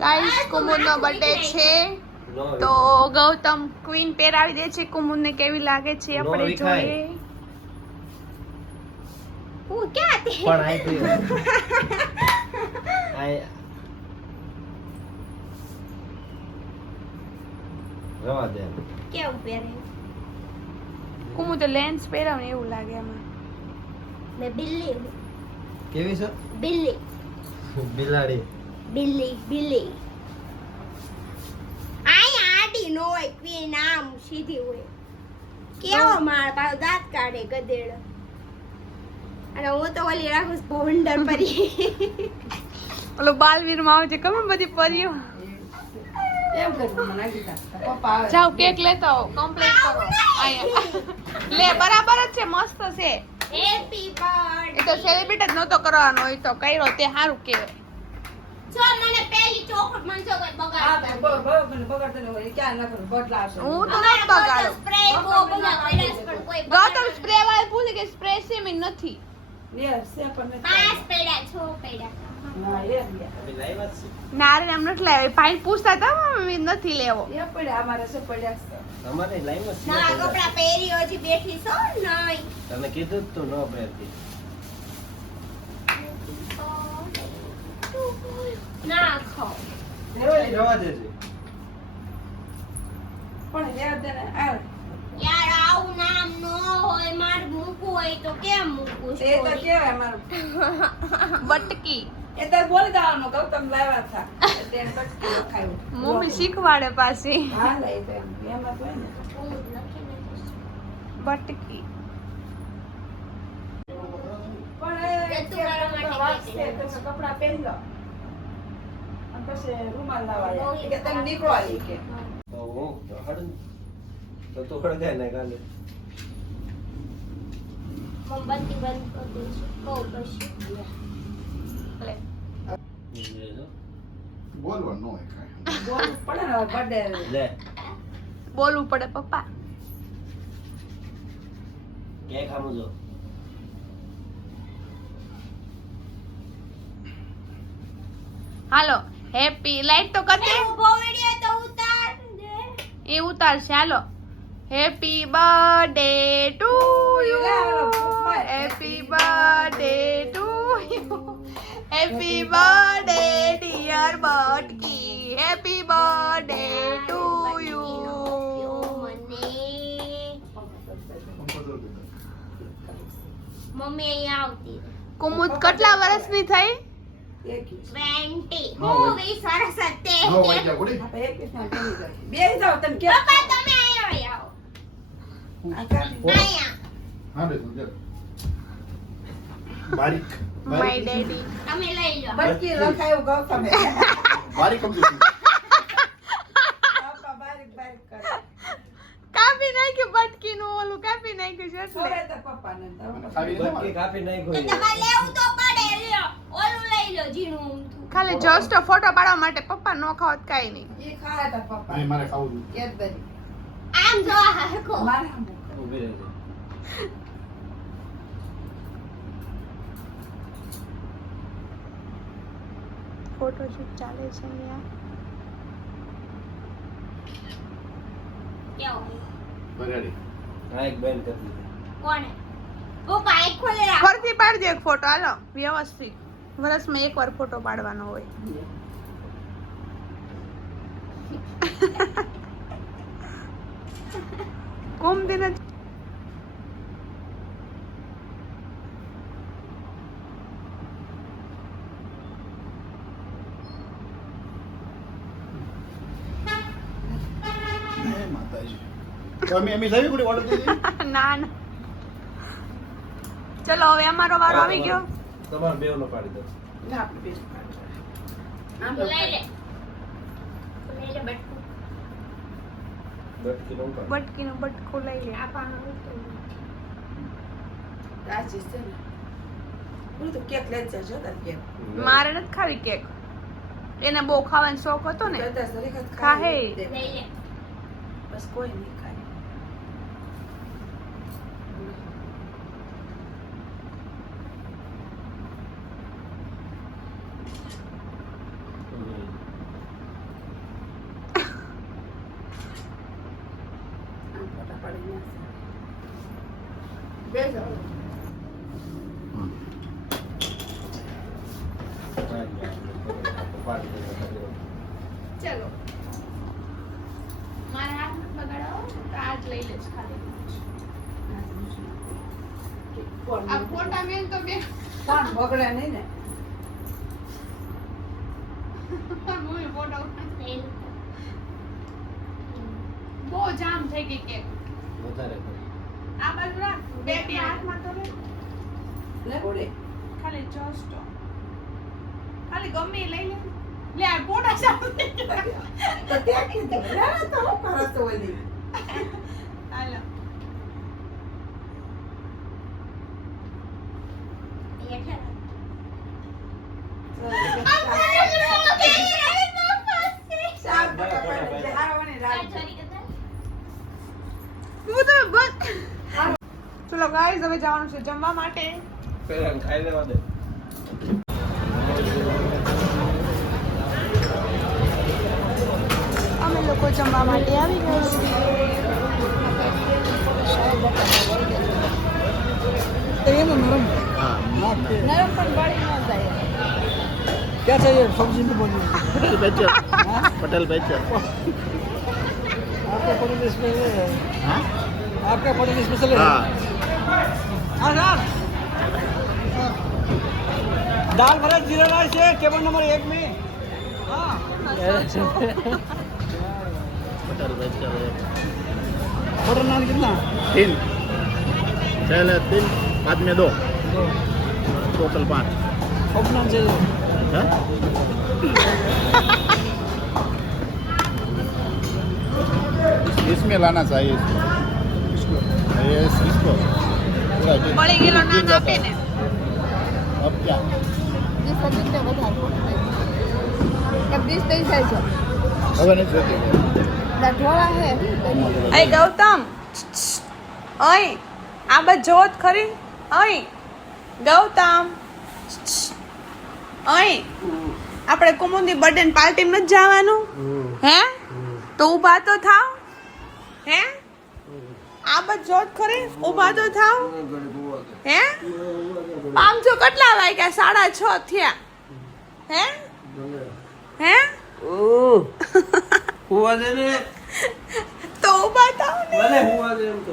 Guys કુમુદનો birthday છે. તો Gautam queen પહેરાવી દે છે. કુમુદને કેવી લાગે છે નો આપણે જોઈએ. હું ક્યાં તે પણ આઈ તો આઈ રવા દે. કેવું પહેરે? કુમુદ લેન્સ પહેરાવને એવું લાગે આમાં મે બિલ્લી. કેવી છે? બિલ્લી. બિલાડી. બિલ્લી બિલ્લી આય આડી નો હોય ક્વીન આમ સીધી હોય. કેવો માર પાછો દાંત કાઢે ગધેડો. અને હું તો ઓલી રાખું છું ભવંડર પરી. ઓલો બાલવીરમાં આવજે ખબર બધી પરીઓ? એમ કરવું મને પપ્પા આવે. જાઓ કેક લેતા આવો કમ્પ્લીટ કરો. આયા. લે બરાબર જ છે મસ્ત છે. હેપી એ તો બર્થડે સેલિબ્રેટ જ નહોતો કરવાનો એ તો કર્યો તે સારું કહેવાય. ગૌતમ સ્પ્રે વાળી ભૂલી ગઈ સ્પ્રે સેમ નથી. એમ લાવ્યો. પૂછતા હતા નથી લેવો. એ અમારે છે પડ્યા છે. છે લાઈવ જ કપડા પહેરી હજી બેઠી છો નહીં. કીધું તું ન પહેરતી ના ખાઓ રેવાય. રવા દેજે. પણ યાર તને આ યાર આવું નામ ન હોય માર મૂકવું હોય તો કેમ મૂકવું એ તો કેવાય મારું. બટકી. એ તો બોલી દેવાનું તમે લાવ્યા હતા. એટલે એને બટકી લખાયું. મમ્મી શીખવાડે પાછી. હા લઈ તો એમ. એમાં તો ને. બટકી. પણ એ તમે કપડાં પહેરી લો. પછી રૂમાલ લાવવા કે તમે નીકળો આવી કે. હું. હડ. તો તો હળગાય ને કાલે મોમબત્તી બંધ કરી દઈશું બહુ પછી બોલવાનું હોય કાંઈ. બોલવું પડે ને બર્થડે લે. બોલવું પડે પપ્પા. કે ખામું જો. હાલો. હેપી લાઈટ તો કતે ઊભો વિડિયો તો ઉતાર. દે એ ઉતારશે. હાલો. Happy birthday to you happy birthday to you happy birthday dear બટકી happy birthday to you મને મમ્મી અહીંયા આવતી કુમુદ કેટલા વર્ષની થઈ? હા, વર્ષ હતી જાય બે તમે પપ્પા તમે આવો હા, રે, બારીક. માય ડેડી તમે લઈ લો. બટકી લખાયું ગૌતમે. બારીક સમજુ. પપ્પા બારીક બારીક કરે. કાપી નાખ્યું બટકી નું ઓલું કાપી નાખ્યું છે એટલે તો મારે. કાપી તમારે લેવું તો ઓલું લઈ લો ઝીણું ઊંધું. ખાલી જસ્ટ ફોટો પાડવા માટે પપ્પા નો ખાવત કાઈ નહીં. એ ખાય તો પપ્પા. નહીં, મારે ખાવું. કેડબરી આમ જો હાકો. મારે ઊભી રહેજે. ચાલે છે અહીંયા. કેવું? બરાડી. હા એક બેન કરી દીધી કોણે? પપ્પા આંખ ખોલે રાખ. એક ફોટો હાલો વ્યવસ્થિત વર્ષમાં એકવાર ફોટો પાડવાનો હોય કોમદી નથી માતાજી. તો એમ લાવી ઘોડી order દીધી? ના ના ચલો હવે અમારો વારો આવી ગયો. તમારે બેવનો પાડી દો. ના આપણે બેસી આમ લઈ લે. લઈ લે બટકું. બટકી બટકીનો બટકો લઈ લે. આ પાનો ઉતર. રાજી છે ને. હું તો કેક લઈ જજો તાર કેક મારે નથી ખાવી કેક. એને બહુ ખાવાનો શોખ હતો ને. ખાહે. બસ કોઈ નહીં ખાય ઊભી રહેજે. બેસો ચલો. મારા હાથ બગાડો તો આ લઈ લેજ ખાલી. આ ફોટા મેન તો બે પણ બગડે નહીં ને? મમ્મી ફોટા બહુ જામ થઈ ગઈ કેક. વધારે. આ બાજુ રાખ. બે બે હાથમાં તો લે. લે ખાલી જસ્ટ ખાલી ગમે એ લઈ લે. લે આ ફોટા સામે તો ત્યાં કીધું લે તો હું ઓલી. હાલો. ચાર ચલો ગાઈઝ હવે જવાનું છે જમવા માટે પહેલા ખાઈ લેવા દે અમે લોકો જમવા માટે આવી ગયા છીએ નરમ પણ બળી ન જાય क्या चाहिए सब्जी में बोलिए पटेल बेचर पटेल बेचर आपका पटेल स्पेशल है आपका पटेल स्पेशल है हाँ दाल भरत जीरा राइस है टेबल नंबर एक में हाँ पटेल बेचकर है बटर नान कितना तीन पहले तीन बाद में दो टोटल पाँच सब नान चाहिए हाँ? इस- इसमें लाना चाहिए इसको ये इस- इसको पूरा ये- મળી જે ગૌતમ. અય આ બધ જોવો ખરી. અય ગૌતમ. અય આપણે કુમુંદી બર્થડે ને પાર્ટી નથી જવાનું? હે? તો ઊભા તો થાવ. હે? આ બધ જોત ખરી. ઊભા તો થાવ. હે? આમ જો કેટલા વાગ્યા? સાડા છ થયા. હે? હે? હુવા દે ને. તો ઊભા થાવ ને. ભલે હુવા દે એમ તો.